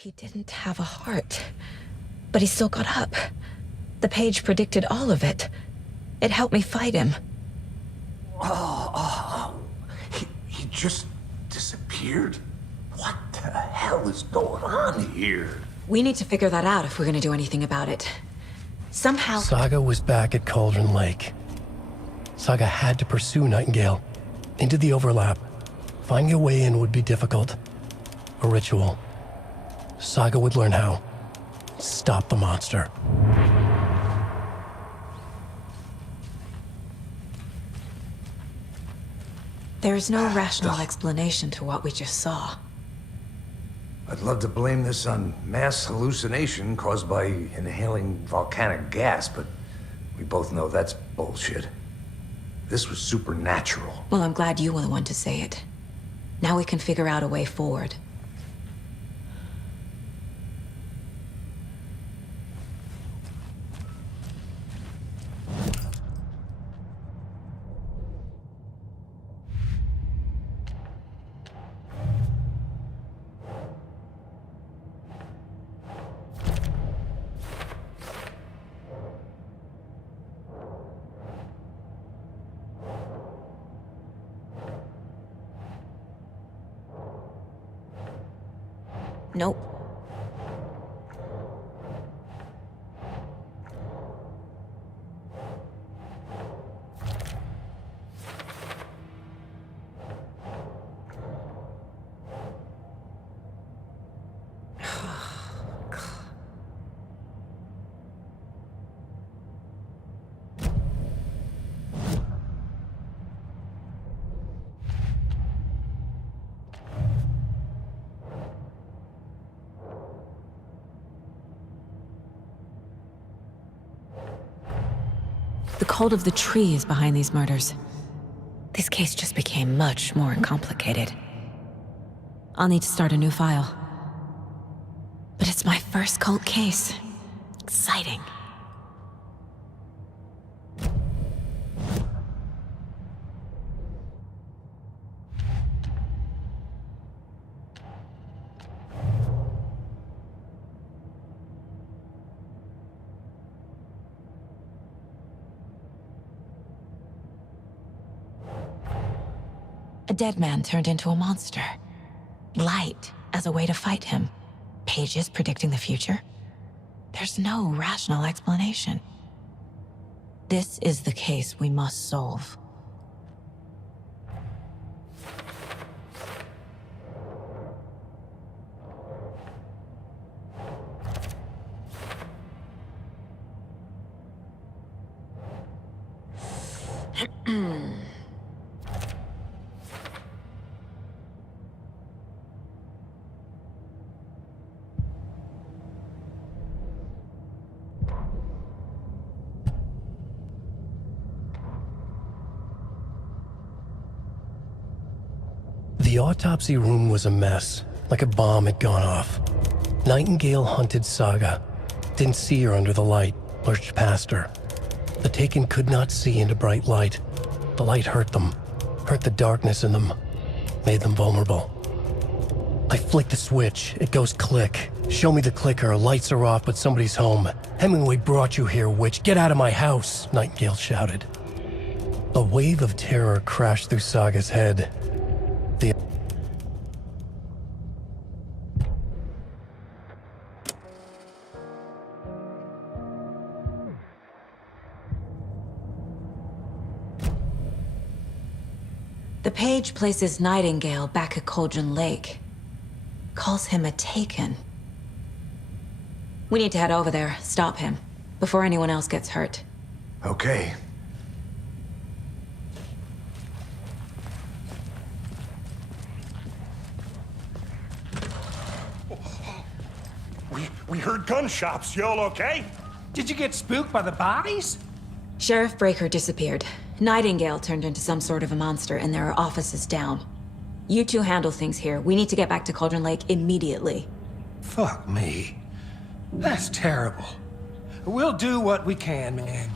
He didn't have a heart, but he still got up. The page predicted all of it. It helped me fight him. He just disappeared? What the hell is going on here? We need to figure that out if we're gonna do anything about it. Somehow... Saga was back at Cauldron Lake. Saga had to pursue Nightingale into the overlap. Finding a way in would be difficult. A ritual. Saga would learn how. Stop the monster. There is no rational explanation to what we just saw. I'd love to blame this on mass hallucination caused by inhaling volcanic gas, but we both know that's bullshit. This was supernatural. Well, I'm glad you were the one to say it. Now we can figure out a way forward. Nope. The cult of the tree is behind these murders. This case just became much more complicated. I'll need to start a new file. But it's my first cult case. Exciting. A dead man turned into a monster. Light as a way to fight him. Pages predicting the future. There's no rational explanation. This is the case we must solve. The autopsy room was a mess, like a bomb had gone off. Nightingale hunted Saga. Didn't see her under the light, lurched past her. The Taken could not see into bright light. The light hurt them, hurt the darkness in them, made them vulnerable. I flick the switch, it goes click. Show me the clicker, lights are off, but somebody's home. Hemingway brought you here, witch. Get out of my house, Nightingale shouted. A wave of terror crashed through Saga's head. The page places Nightingale back at Cauldron Lake. Calls him a Taken. We need to head over there, stop him, before anyone else gets hurt. Okay. We heard gunshots. Y'all okay? Did you get spooked by the bodies? Sheriff Breaker disappeared. Nightingale turned into some sort of a monster, and there are offices down. You two handle things here. We need to get back to Cauldron Lake immediately. Fuck me. That's terrible. We'll do what we can, man.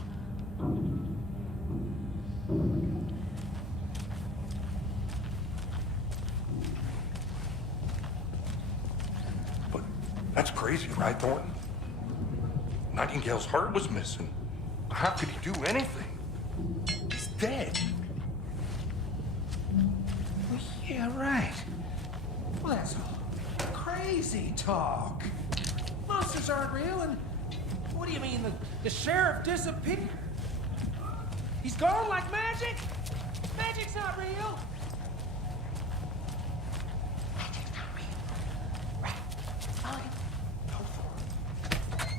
But that's crazy, right, Thornton? Nightingale's heart was missing. How could he do anything? He's dead. Well, yeah, right. Well, that's all crazy talk. Monsters aren't real, and what do you mean the sheriff disappeared? He's gone like magic? Magic's not real. Magic's not real. Right. Follow it. No,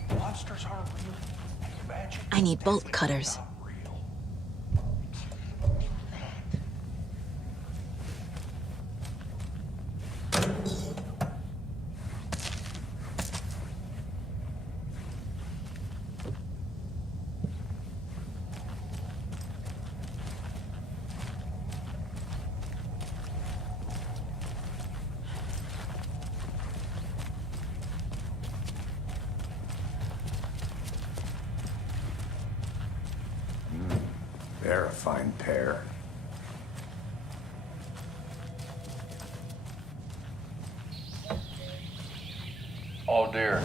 Thornton. Monsters aren't real. Magic I need is bolt definitely cutters. not real. They're a fine pair. Oh dear.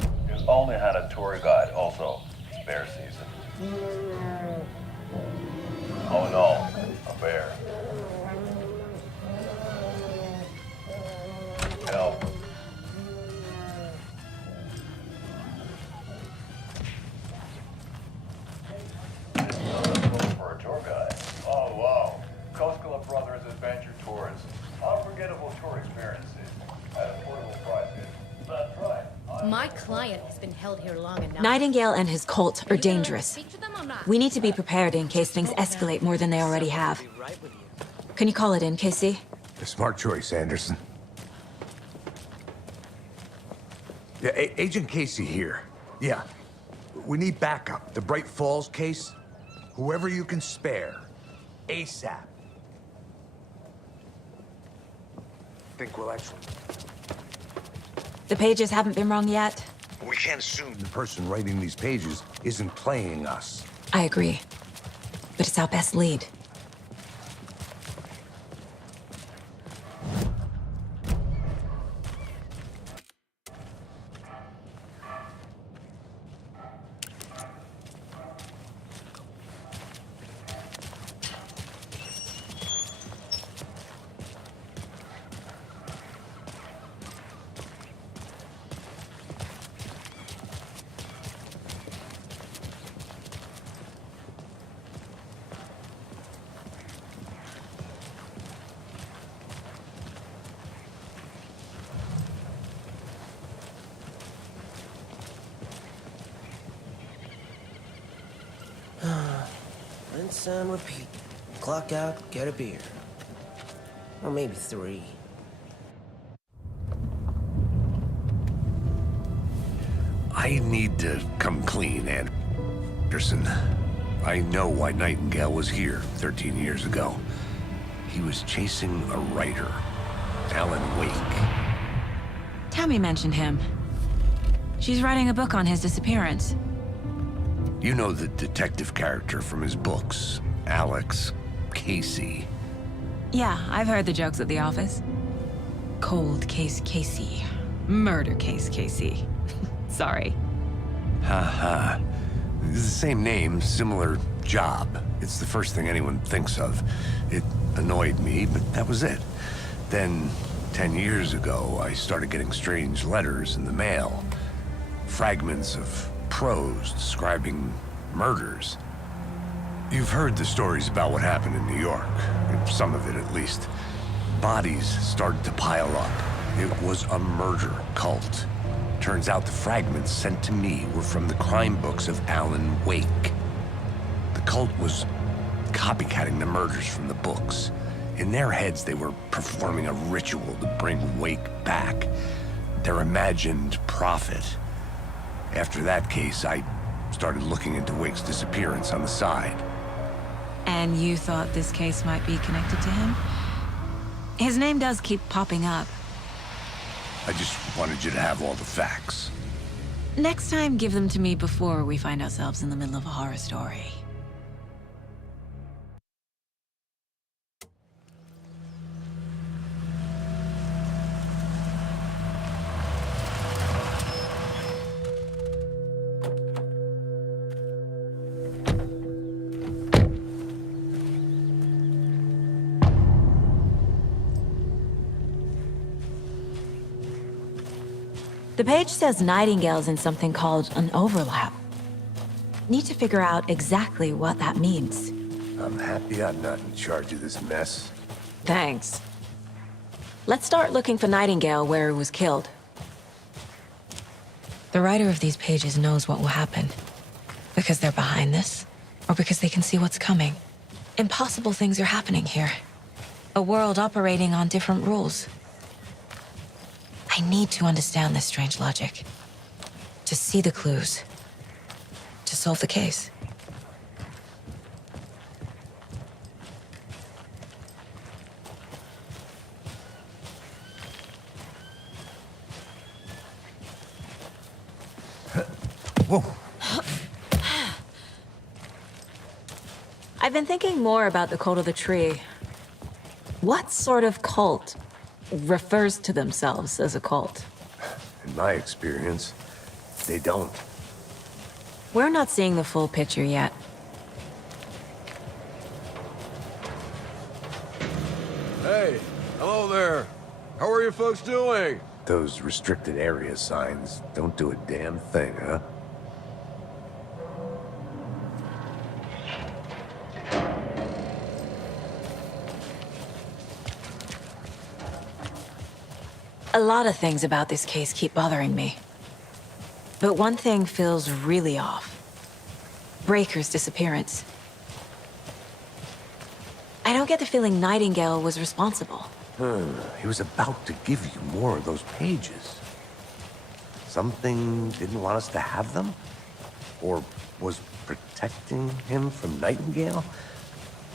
You only had a tour guide, also. Bear season. Oh no, a bear. Help. For a tour guide. Oh wow. Koskela Brothers Adventure Tours. Unforgettable tour experiences at affordable prices. That's right. My client has been held here long enough. Nightingale and his cult are Are you gonna dangerous. speak to them or not? We need to be prepared in case things escalate more than they already have. Can you call it in, Casey? A smart choice, Anderson. Yeah, Agent Casey here. Yeah. We need backup. The Bright Falls case. Whoever you can spare. ASAP. Think we'll actually... The pages haven't been wrong yet? We can't assume the person writing these pages isn't playing us. I agree. But it's our best lead. Rinse and repeat. Clock out, get a beer. Or maybe 3. I need to come clean, Anderson. I know why Nightingale was here 13 years ago. He was chasing a writer, Alan Wake. Tammy mentioned him. She's writing a book on his disappearance. You know the detective character from his books, Alex Casey. Yeah, I've heard the jokes at the office. Cold case Casey. Murder case Casey. Sorry. Ha. It's the same name, similar job. It's the first thing anyone thinks of. It annoyed me, but that was it. Then, 10 years ago, I started getting strange letters in the mail. Fragments of prose describing murders. You've heard the stories about what happened in New York. Some of it, at least. Bodies started to pile up. It was a murder cult. Turns out the fragments sent to me were from the crime books of Alan Wake. The cult was copycatting the murders from the books. In their heads, they were performing a ritual to bring Wake back. Their imagined prophet. After that case, I started looking into Wake's disappearance on the side. And you thought this case might be connected to him? His name does keep popping up. I just wanted you to have all the facts. Next time, give them to me before we find ourselves in the middle of a horror story. The page says Nightingale's in something called an overlap. Need to figure out exactly what that means. I'm happy I'm not in charge of this mess. Thanks. Let's start looking for Nightingale where he was killed. The writer of these pages knows what will happen. Because they're behind this, or because they can see what's coming. Impossible things are happening here. A world operating on different rules. I need to understand this strange logic. To see the clues. To solve the case. Whoa. I've been thinking more about the cult of the tree. What sort of cult refers to themselves as a cult? In my experience, they don't. We're not seeing the full picture yet. Hey, hello there. How are you folks doing? Those restricted area signs don't do a damn thing, huh? A lot of things about this case keep bothering me. But one thing feels really off. Breaker's disappearance. I don't get the feeling Nightingale was responsible. He was about to give you more of those pages. Something didn't want us to have them? Or was protecting him from Nightingale?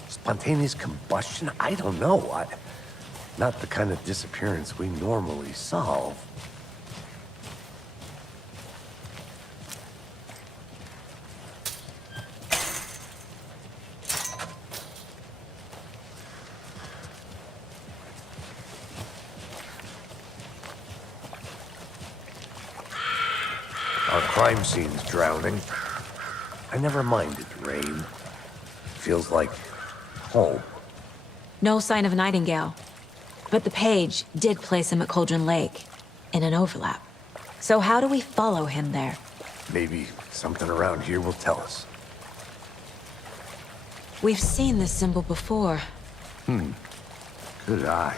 Spontaneous combustion? I don't know. Not the kind of disappearance we normally solve. Our crime scene's drowning. I never minded rain. Feels like home. No sign of Nightingale. But the page did place him at Cauldron Lake, in an overlap. So how do we follow him there? Maybe something around here will tell us. We've seen this symbol before. Good eye.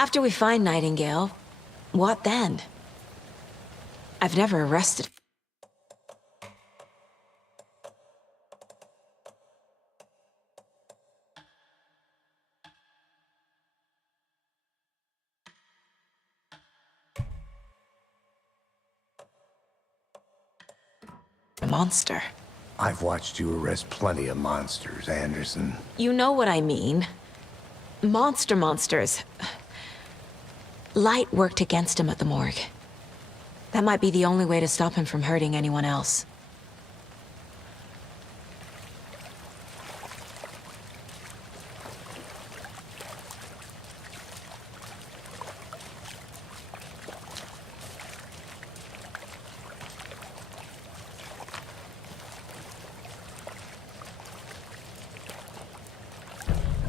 After we find Nightingale, what then? I've never arrested a monster. I've watched you arrest plenty of monsters, Anderson. You know what I mean. Monsters. Light worked against him at the morgue. That might be the only way to stop him from hurting anyone else.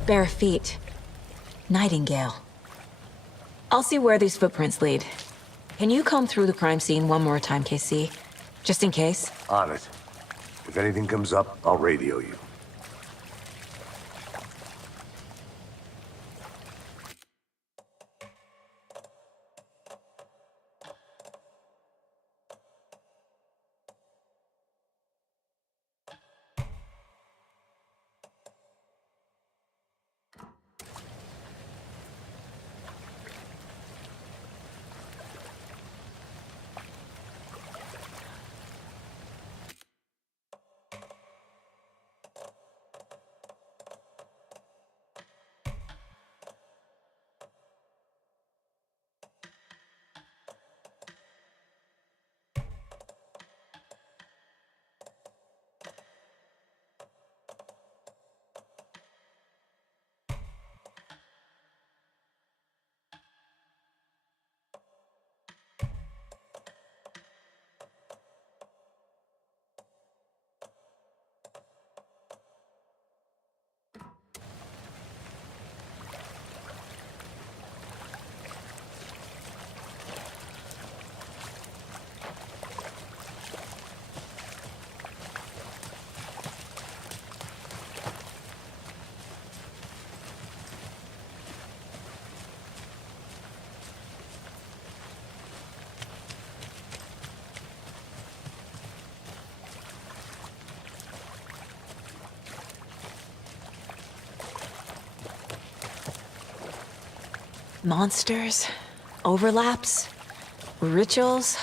Bare feet. Nightingale. I'll see where these footprints lead. Can you comb through the crime scene one more time, KC? Just in case? On it. If anything comes up, I'll radio you. Monsters? Overlaps? Rituals?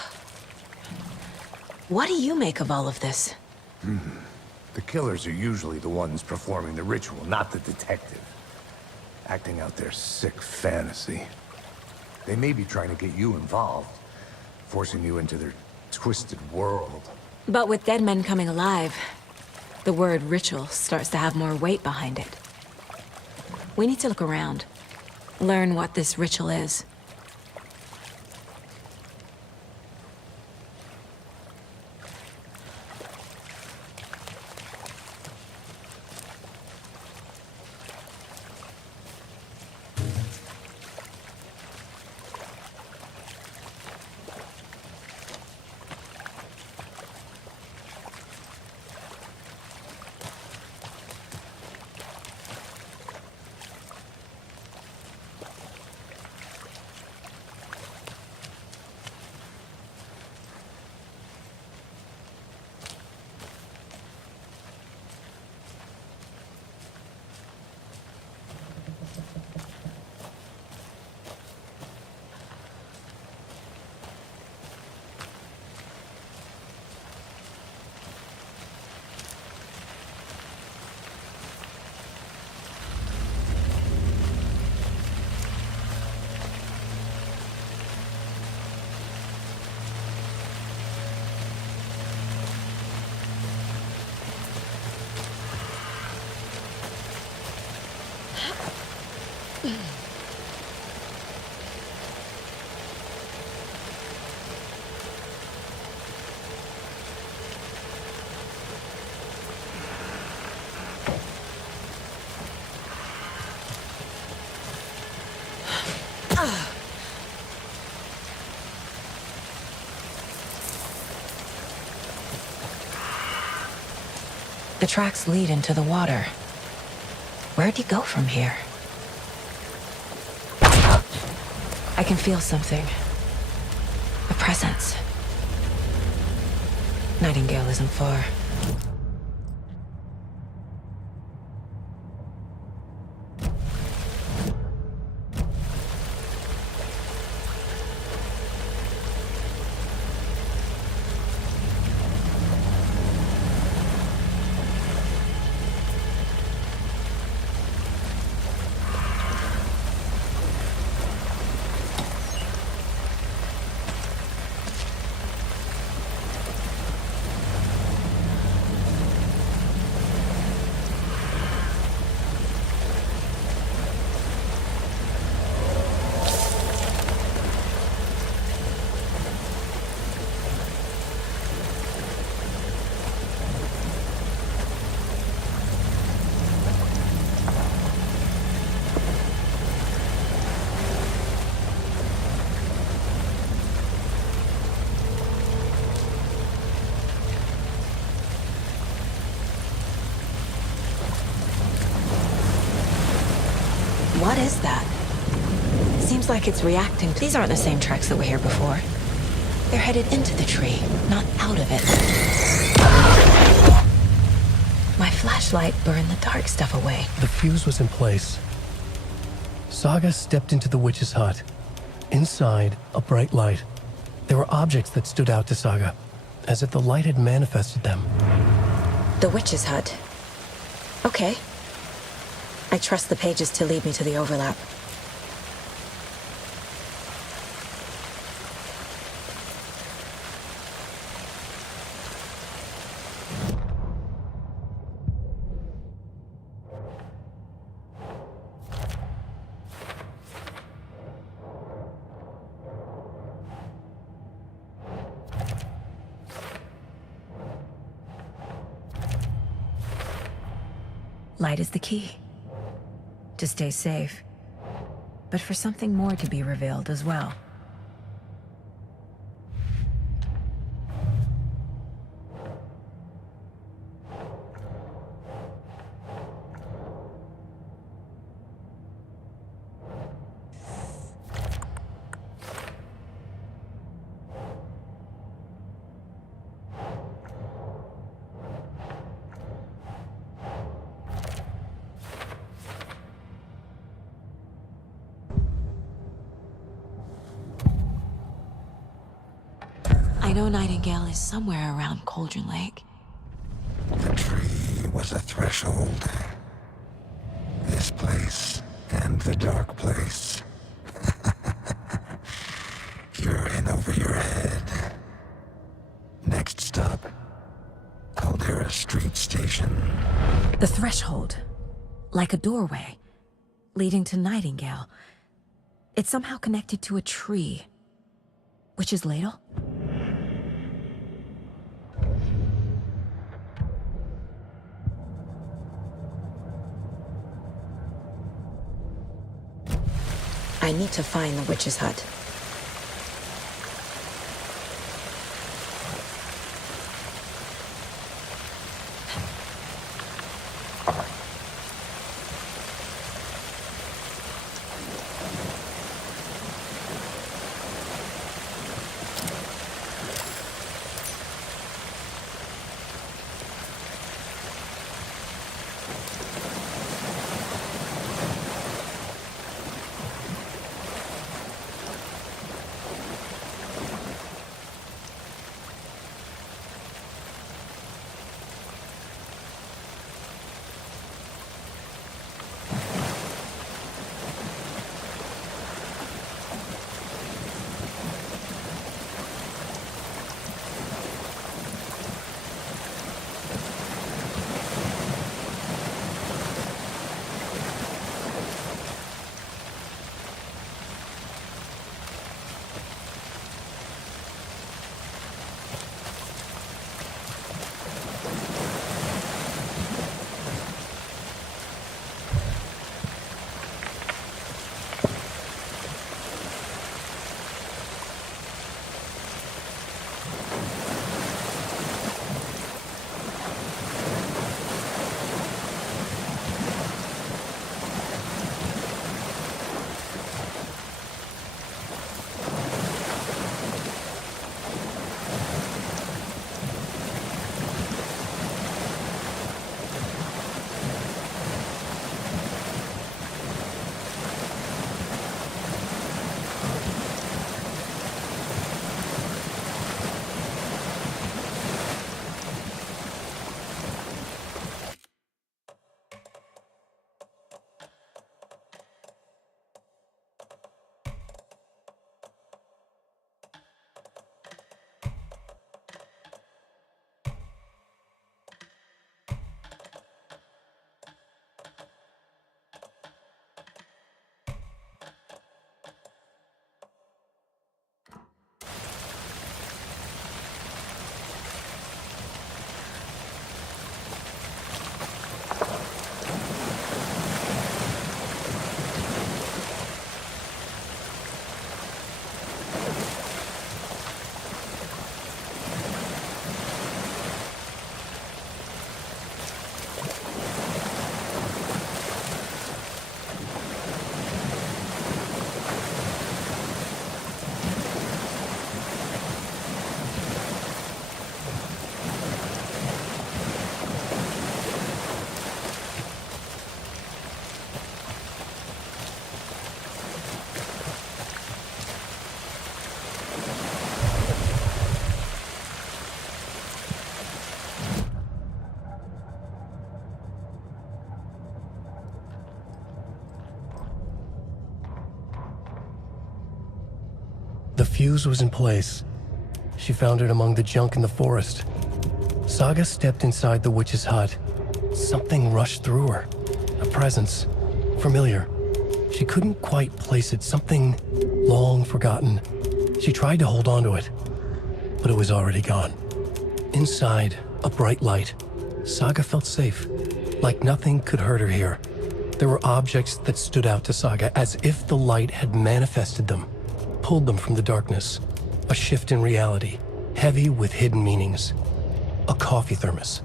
What do you make of all of this? The killers are usually the ones performing the ritual, not the detective. Acting out their sick fantasy. They may be trying to get you involved, forcing you into their twisted world. But with dead men coming alive, the word ritual starts to have more weight behind it. We need to look around. Learn what this ritual is. The tracks lead into the water. Where'd he go from here? I can feel something. A presence. Nightingale isn't far. What is that? Seems like it's reacting. These aren't the same tracks that were here before. They're headed into the tree, not out of it. My flashlight burned the dark stuff away. The fuse was in place. Saga stepped into the witch's hut. Inside, a bright light. There were objects that stood out to Saga, as if the light had manifested them. The witch's hut. Okay. I trust the pages to lead me to the overlap. Light is the key. To stay safe, but for something more to be revealed as well. I know Nightingale is somewhere around Cauldron Lake. The tree was a threshold. This place and the dark place. You're in over your head. Next stop, Caldera Street Station. The threshold, like a doorway, leading to Nightingale. It's somehow connected to a tree. Witch's ladle? I need to find the witch's hut. fuse was in place. She found it among the junk in the forest. Saga stepped inside the witch's hut. Something rushed through her. A presence. Familiar. She couldn't quite place it. Something long forgotten. She tried to hold on to it, but it was already gone. Inside, a bright light. Saga felt safe, like nothing could hurt her here. There were objects that stood out to Saga as if the light had manifested them, pulled them from the darkness. A shift in reality, heavy with hidden meanings. A coffee thermos,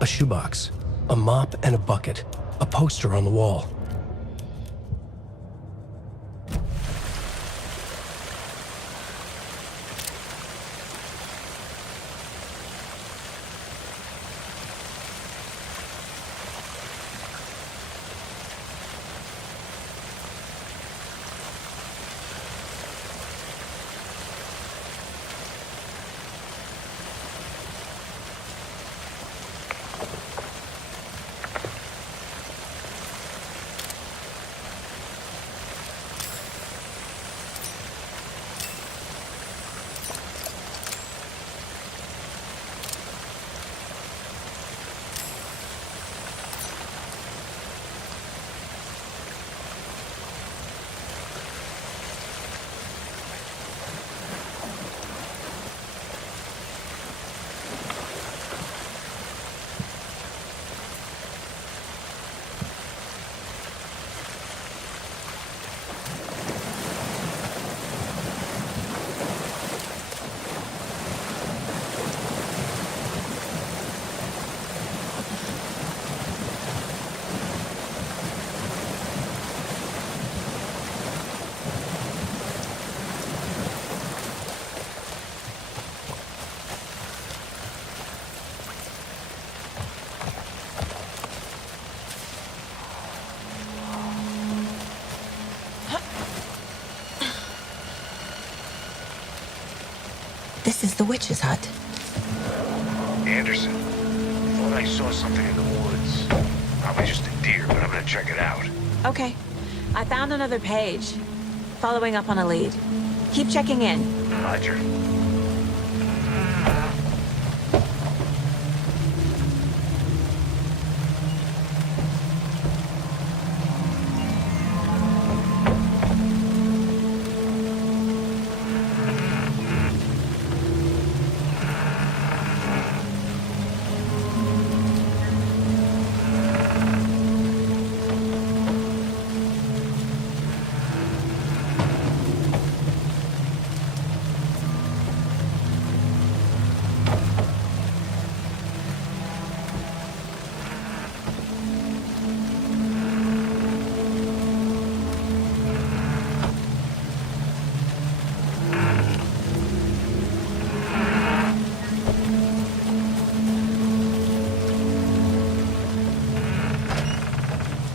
a shoebox, a mop and a bucket, a poster on the wall. This is the witch's hut. Anderson, thought I saw something in the woods. Probably just a deer, but I'm gonna check it out. Okay. I found another page. Following up on a lead. Keep checking in. Roger.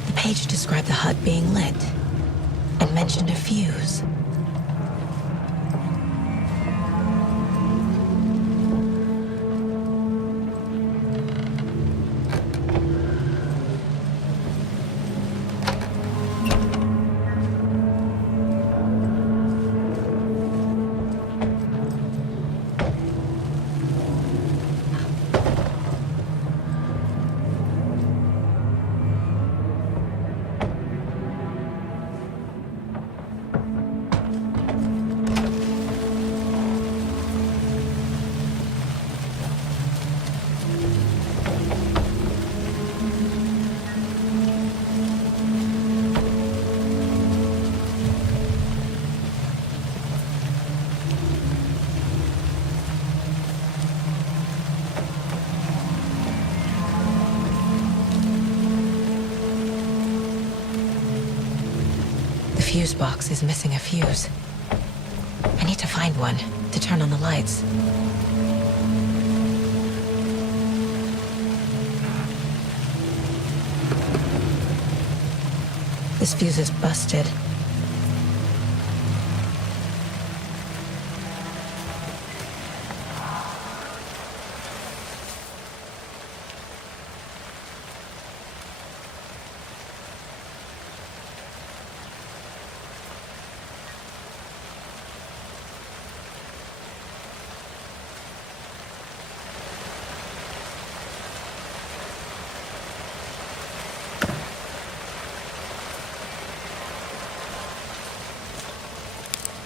The page described the hut being lit and mentioned a fuse. The fuse box is missing a fuse. I need to find one to turn on the lights. This fuse is busted.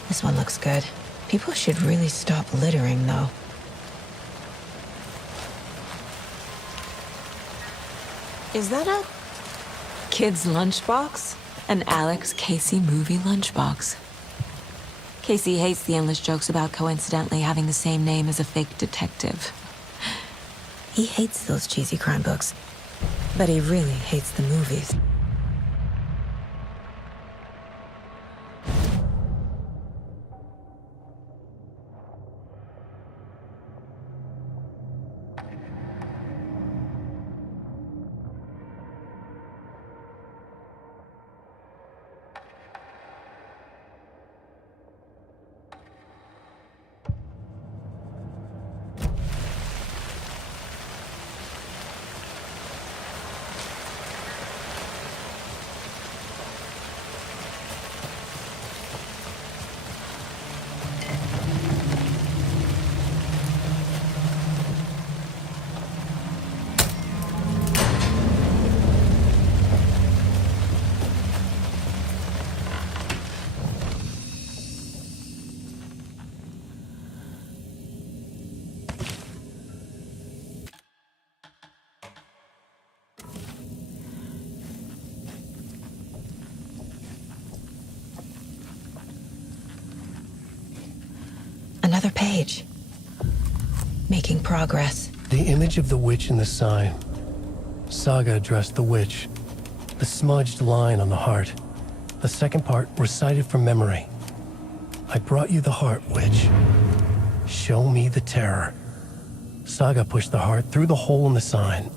This one looks good. People should really stop littering, though. Is that a kid's lunchbox? An Alex Casey movie lunchbox. Casey hates the endless jokes about coincidentally having the same name as a fake detective. He hates those cheesy crime books, but he really hates the movies. Another page. Making progress. The image of the witch in the sign. Saga addressed the witch. The smudged line on the heart. The second part recited from memory. I brought you the heart, witch. Show me the terror. Saga pushed the heart through the hole in the sign.